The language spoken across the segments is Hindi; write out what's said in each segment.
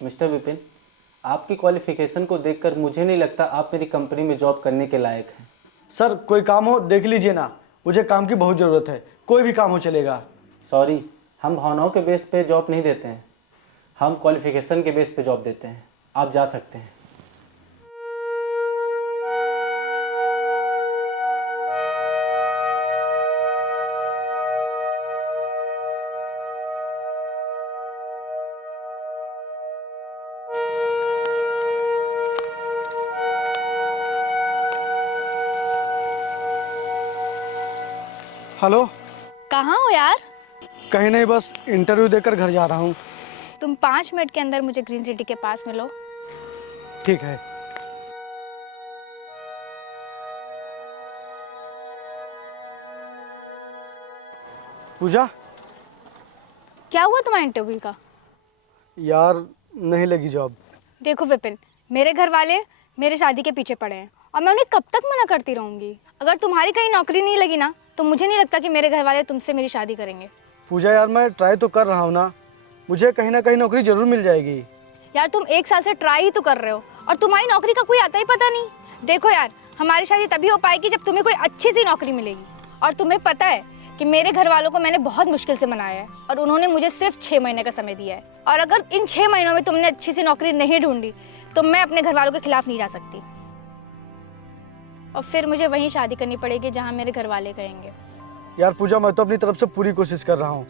मिस्टर विपिन, आपकी क्वालिफिकेशन को देखकर मुझे नहीं लगता आप मेरी कंपनी में जॉब करने के लायक हैं। सर कोई काम हो देख लीजिए ना, मुझे काम की बहुत ज़रूरत है, कोई भी काम हो चलेगा। सॉरी, हम भावनाओं के बेस पे जॉब नहीं देते हैं, हम क्वालिफिकेशन के बेस पे जॉब देते हैं। आप जा सकते हैं। हेलो। कहाँ हो यार? कहीं नहीं, बस इंटरव्यू देकर घर जा रहा हूँ। तुम 5 मिनट के अंदर मुझे ग्रीन सिटी के पास मिलो। ठीक है। पूजा, क्या हुआ तुम्हारे इंटरव्यू का? यार नहीं लगी जॉब। देखो विपिन, मेरे घर वाले मेरे शादी के पीछे पड़े हैं और मैं उन्हें कब तक मना करती रहूंगी। अगर तुम्हारी कहीं नौकरी नहीं लगी ना तो मुझे नहीं लगता कि मेरे घर वाले तुमसे मेरी शादी करेंगे। पूजा यार, मैं ट्राई तो कर रहा हूँ ना, मुझे कहीं ना कहीं नौकरी जरूर मिल जाएगी। यार तुम 1 साल से ट्राई ही तो कर रहे हो और तुम्हारी नौकरी का कोई आता ही पता नहीं। देखो यार, हमारी शादी तभी हो पाएगी जब तुम्हें कोई अच्छी सी नौकरी मिलेगी। और तुम्हें पता है कि मेरे घर वालों को मैंने बहुत मुश्किल से मनाया है और उन्होंने मुझे सिर्फ 6 महीने का समय दिया है। और अगर इन 6 महीनों में तुमने अच्छी सी नौकरी नहीं ढूंढी तो मैं अपने घर वालों के खिलाफ नहीं जा सकती और फिर मुझे वहीं शादी करनी पड़ेगी जहाँ मेरे घर वाले कहेंगे। यार पूजा, मैं तो अपनी तरफ से पूरी कोशिश कर रहा हूँ,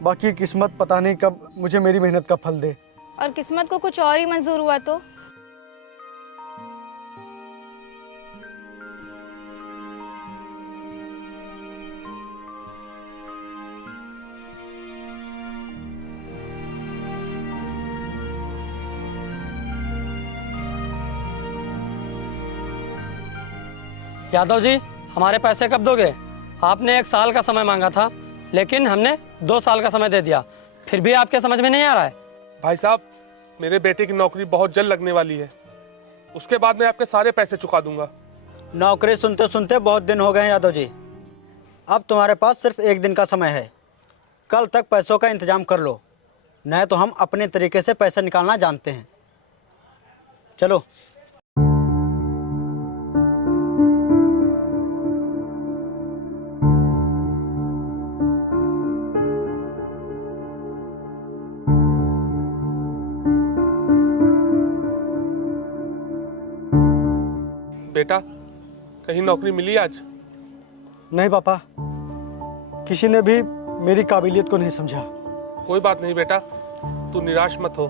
बाकी किस्मत पता नहीं कब मुझे मेरी मेहनत का फल दे। और किस्मत को कुछ और ही मंजूर हुआ तो? यादव जी, हमारे पैसे कब दोगे? आपने 1 साल का समय मांगा था लेकिन हमने 2 साल का समय दे दिया, फिर भी आपके समझ में नहीं आ रहा है। भाई साहब, मेरे बेटे की नौकरी बहुत जल्द लगने वाली है, उसके बाद मैं आपके सारे पैसे चुका दूंगा। नौकरी सुनते सुनते बहुत दिन हो गए हैं यादव जी, अब तुम्हारे पास सिर्फ 1 दिन का समय है। कल तक पैसों का इंतजाम कर लो, नहीं तो हम अपने तरीके से पैसे निकालना जानते हैं। चलो। बेटा, कहीं नौकरी मिली आज? नहीं पापा, किसी ने भी मेरी काबिलियत को नहीं समझा। कोई बात नहीं बेटा, तू निराश मत हो,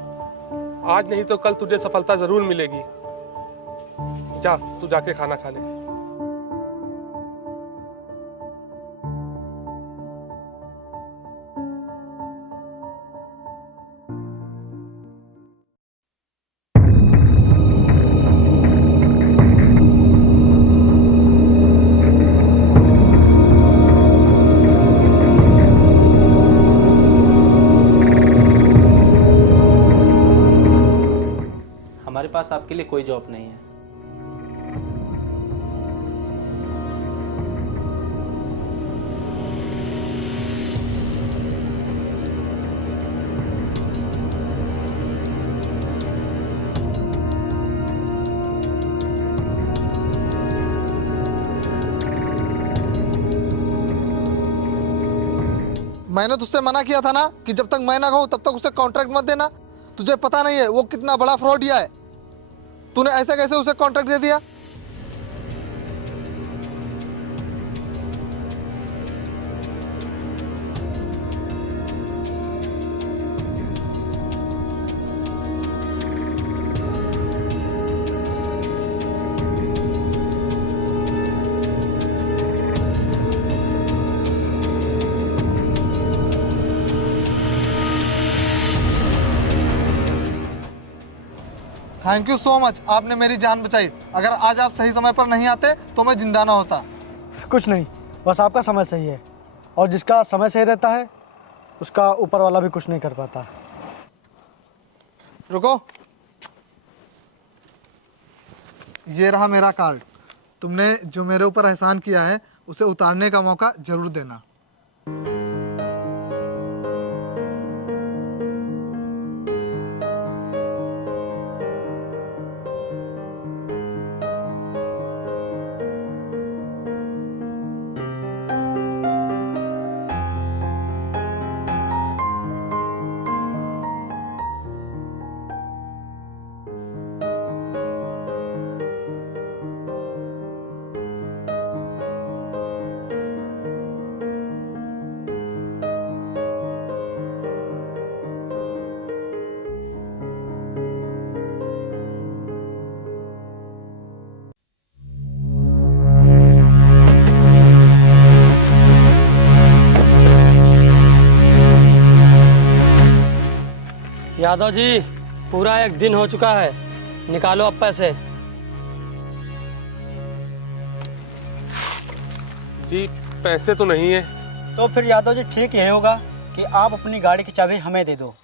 आज नहीं तो कल तुझे सफलता जरूर मिलेगी। जा, तू जाके खाना खा ले। हमारे पास आपके लिए कोई जॉब नहीं है। मैंने तुझसे मना किया था ना कि जब तक मैं ना कहूं तब तक उसे कॉन्ट्रैक्ट मत देना। तुझे पता नहीं है वो कितना बड़ा फ्रॉडिया है। तूने ऐसे कैसे उसे कॉन्ट्रैक्ट दे दिया? थैंक यू सो मच, आपने मेरी जान बचाई। अगर आज आप सही समय पर नहीं आते तो मैं जिंदा ना होता। कुछ नहीं, बस आपका समय सही है, और जिसका समय सही रहता है उसका ऊपर वाला भी कुछ नहीं कर पाता। रुको, ये रहा मेरा कार्ड। तुमने जो मेरे ऊपर एहसान किया है उसे उतारने का मौका जरूर देना। यादव जी, पूरा 1 दिन हो चुका है, निकालो अब पैसे। जी पैसे तो नहीं है। तो फिर यादव जी ठीक यही होगा कि आप अपनी गाड़ी की चाबी हमें दे दो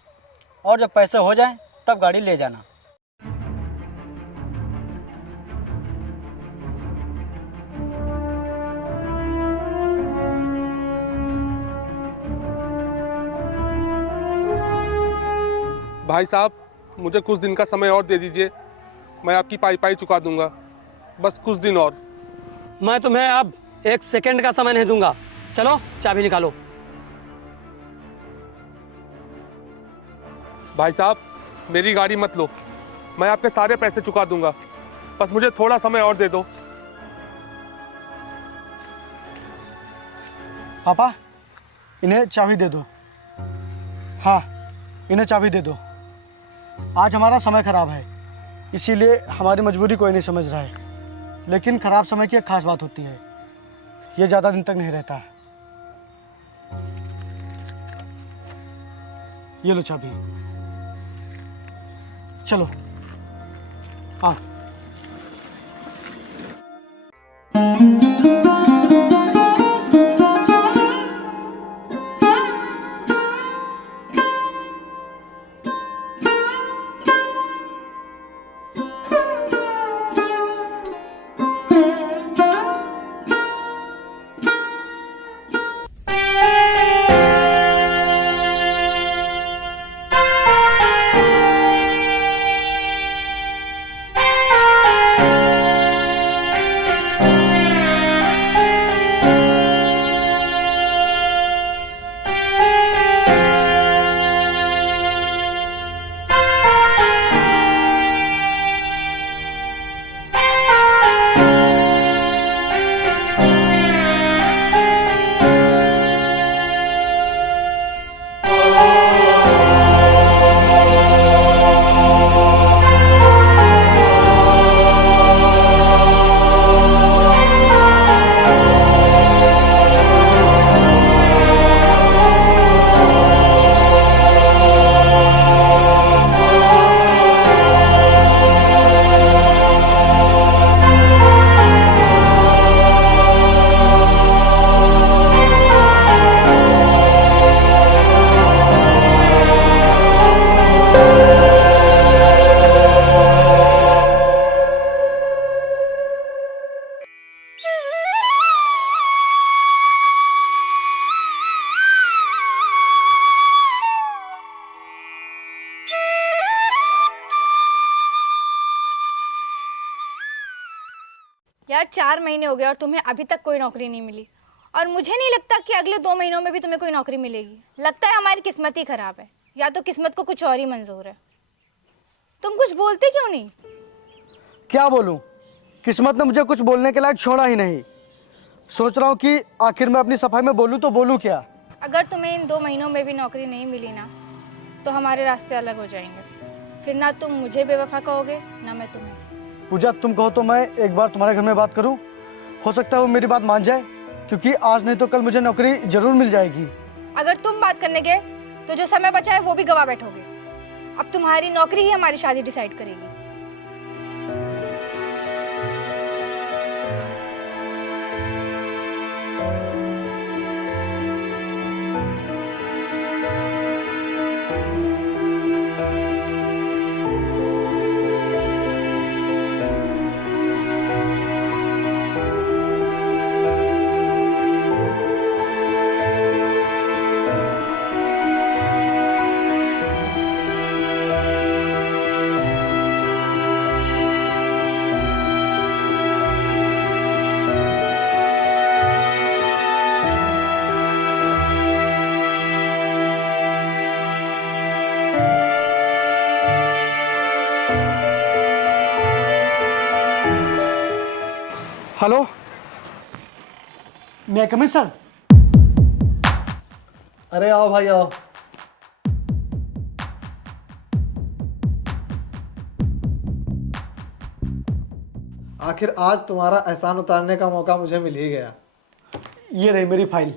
और जब पैसे हो जाएं तब गाड़ी ले जाना। भाई साहब मुझे कुछ दिन का समय और दे दीजिए, मैं आपकी पाई चुका दूंगा, बस कुछ दिन और। मैं तुम्हें अब 1 सेकंड का समय नहीं दूंगा। चलो चाबी निकालो। भाई साहब मेरी गाड़ी मत लो, मैं आपके सारे पैसे चुका दूंगा, बस मुझे थोड़ा समय और दे दो। पापा, इन्हें चाबी दे दो। हाँ, इन्हें चाबी दे दो। आज हमारा समय खराब है, इसीलिए हमारी मजबूरी कोई नहीं समझ रहा है, लेकिन खराब समय की एक खास बात होती है, ये ज़्यादा दिन तक नहीं रहता है। ये लो चाबी, चलो। हाँ, यार 4 महीने हो गए और तुम्हें अभी तक कोई नौकरी नहीं मिली, और मुझे नहीं लगता कि अगले 2 महीनों में भी तुम्हें कोई नौकरी मिलेगी। लगता है हमारी किस्मत ही खराब है, या तो किस्मत को कुछ और ही मंजूर है। तुम कुछ बोलते क्यों नहीं? क्या बोलूं? किस्मत ने मुझे कुछ बोलने के लायक छोड़ा ही नहीं। सोच रहा हूँ कि आखिर मैं अपनी सफाई में बोलूँ तो बोलूँ क्या। अगर तुम्हें इन 2 महीनों में भी नौकरी नहीं मिली ना, तो हमारे रास्ते अलग हो जाएंगे। फिर ना तुम मुझे बेवफा कहोगे, ना मैं तुम्हें। पूजा, तुम कहो तो मैं एक बार तुम्हारे घर में बात करूं, हो सकता है वो मेरी बात मान जाए, क्योंकि आज नहीं तो कल मुझे नौकरी जरूर मिल जाएगी। अगर तुम बात करने गए तो जो समय बचा है वो भी गवा बैठोगे। अब तुम्हारी नौकरी ही हमारी शादी डिसाइड करेगी। हेलो, मैं कमिंग सर? अरे आओ भाई आओ। आखिर आज तुम्हारा एहसान उतारने का मौका मुझे मिल ही गया। ये रही मेरी फाइल।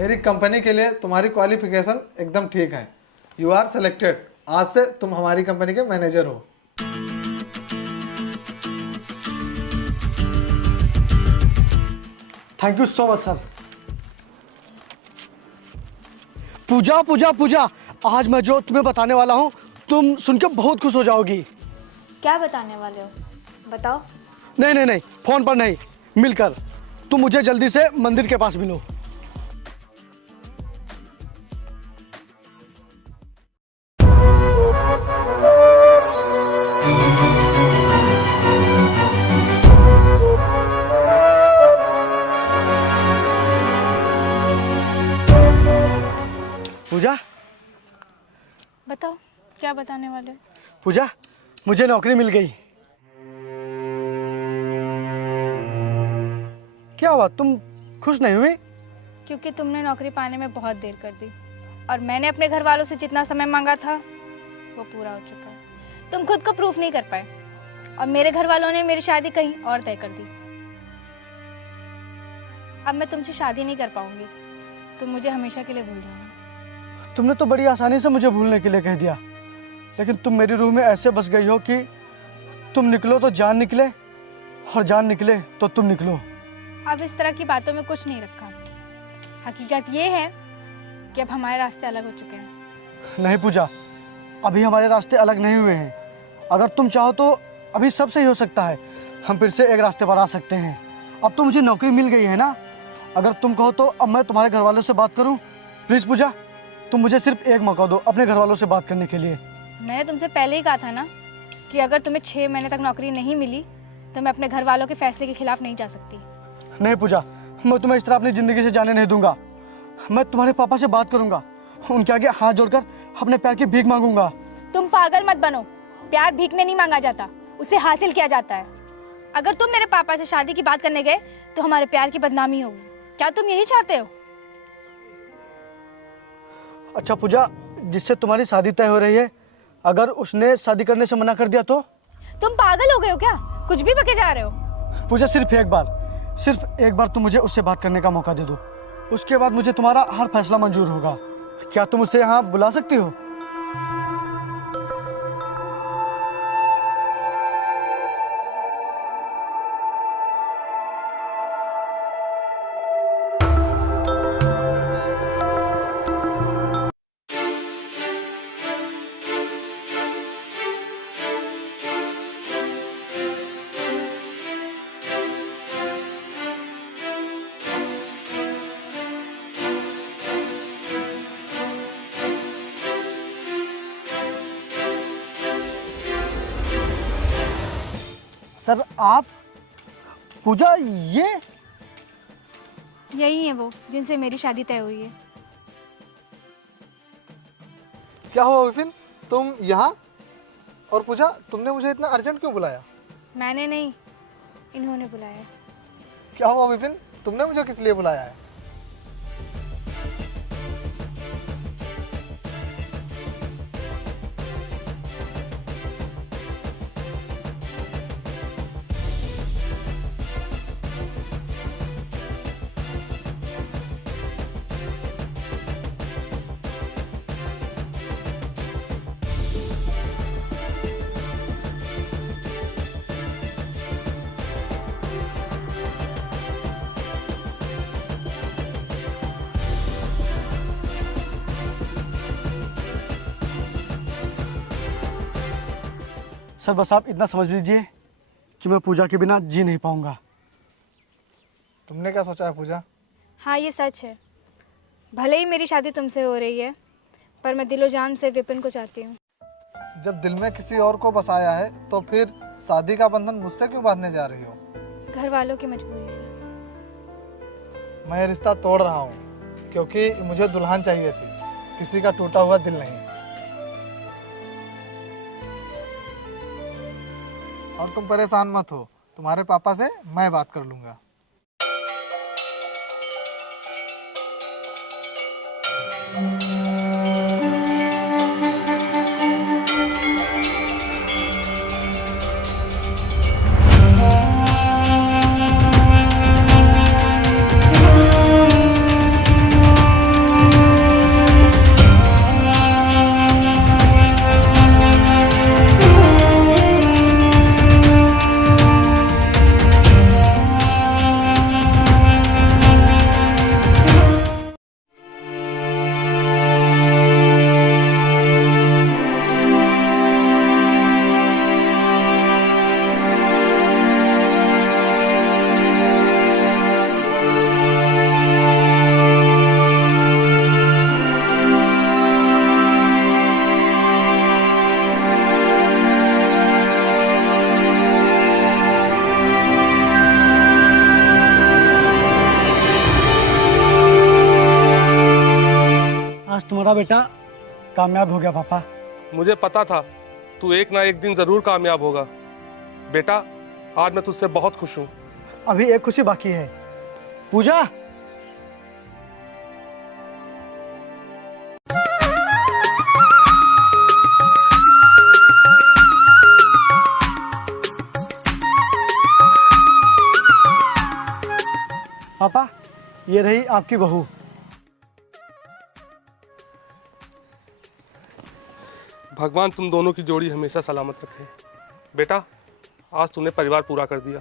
मेरी कंपनी के लिए तुम्हारी क्वालिफिकेशन एकदम ठीक है। You are selected. आज से तुम हमारी कंपनी के मैनेजर हो। Thank you so much sir. Pooja Pooja Pooja, आज मैं जो तुम्हें बताने वाला हूँ तुम सुन के बहुत खुश हो जाओगी। क्या बताने वाले हो, बताओ। नहीं नहीं नहीं, फोन पर नहीं, मिलकर। तुम मुझे जल्दी से मंदिर के पास मिलो। पूजा बताओ क्या बताने वाले हो। पूजा, मुझे नौकरी मिल गई। क्या हुआ, तुम खुश नहीं हुई? क्योंकि तुमने नौकरी पाने में बहुत देर कर दी और मैंने अपने घर वालों से जितना समय मांगा था वो पूरा हो चुका है। तुम खुद को प्रूफ नहीं कर पाए और मेरे घर वालों ने मेरी शादी कहीं और तय कर दी। अब मैं तुमसे शादी नहीं कर पाऊंगी, तुम मुझे हमेशा के लिए भूल जाओगे। तुमने तो बड़ी आसानी से मुझे भूलने के लिए कह दिया, लेकिन तुम मेरी रूह में ऐसे बस गई हो कि तुम निकलो तो जान निकले और जान निकले तो तुम निकलो। अब इस तरह की बातों में कुछ नहीं रखा। हकीकत ये है कि अब हमारे रास्ते अलग हो चुके हैं। नहीं पूजा, अभी हमारे रास्ते अलग नहीं हुए हैं। अगर तुम चाहो तो अभी सब सही हो सकता है, हम फिर से एक रास्ते पर आ सकते हैं। अब तो मुझे नौकरी मिल गई है ना। अगर तुम कहो तो अब मैं तुम्हारे घर वालों से बात करूं। प्लीज़ पूजा, तुम मुझे सिर्फ एक मौका दो अपने घर वालों से बात करने के लिए। मैंने तुमसे पहले ही कहा था ना कि अगर तुम्हें 6 महीने तक नौकरी नहीं मिली तो मैं अपने घर वालों के फैसले के खिलाफ नहीं जा सकती। नहीं पूजा, मैं तुम्हें इस तरह अपनी ज़िंदगी से जाने नहीं दूंगा। मैं तुम्हारे पापा से बात करूंगा, उनके आगे हाथ जोड़कर अपने प्यार की भीख मांगूंगा। तुम पागल मत बनो। प्यार भीख में नहीं मांगा जाता, उसे हासिल किया जाता है। अगर तुम मेरे पापा से शादी की बात करने गए तो हमारे प्यार की बदनामी होगी। क्या तुम यही चाहते हो? अच्छा पूजा, जिससे तुम्हारी शादी तय हो रही है, अगर उसने शादी करने से मना कर दिया तो? तुम पागल हो गए हो क्या? कुछ भी बके जा रहे हो। पूजा, सिर्फ एक बार तुम मुझे उससे बात करने का मौका दे दो। उसके बाद मुझे तुम्हारा हर फैसला मंजूर होगा। क्या तुम उसे यहाँ बुला सकती हो? सर आप? पूजा, यही है वो जिनसे मेरी शादी तय हुई है। क्या हुआ विपिन, तुम यहाँ? और पूजा, तुमने मुझे इतना अर्जेंट क्यों बुलाया? मैंने नहीं, इन्होंने बुलाया। क्या हुआ विपिन, तुमने मुझे किस लिए बुलाया है? सर बस आप इतना समझ लीजिए कि मैं पूजा के बिना जी नहीं पाऊंगा। तुमने क्या सोचा है पूजा? हाँ, ये सच है। भले ही मेरी शादी तुमसे हो रही है, पर मैं दिलो जान से विपिन को चाहती हूँ। जब दिल में किसी और को बसाया है तो फिर शादी का बंधन मुझसे क्यों बांधने जा रही हो? घर वालों की मजबूरी से। मैं ये रिश्ता तोड़ रहा हूँ क्योंकि मुझे दुल्हन चाहिए थी, किसी का टूटा हुआ दिल नहीं। और तुम परेशान मत हो, तुम्हारे पापा से मैं बात कर लूँगा। हमारा बेटा कामयाब हो गया पापा। मुझे पता था तू एक ना एक दिन जरूर कामयाब होगा। बेटा आज मैं तुझसे बहुत खुश हूँ। अभी एक खुशी बाकी है। पूजा, पापा ये रही आपकी बहू। भगवान तुम दोनों की जोड़ी हमेशा सलामत रखे। बेटा आज तूने परिवार पूरा कर दिया।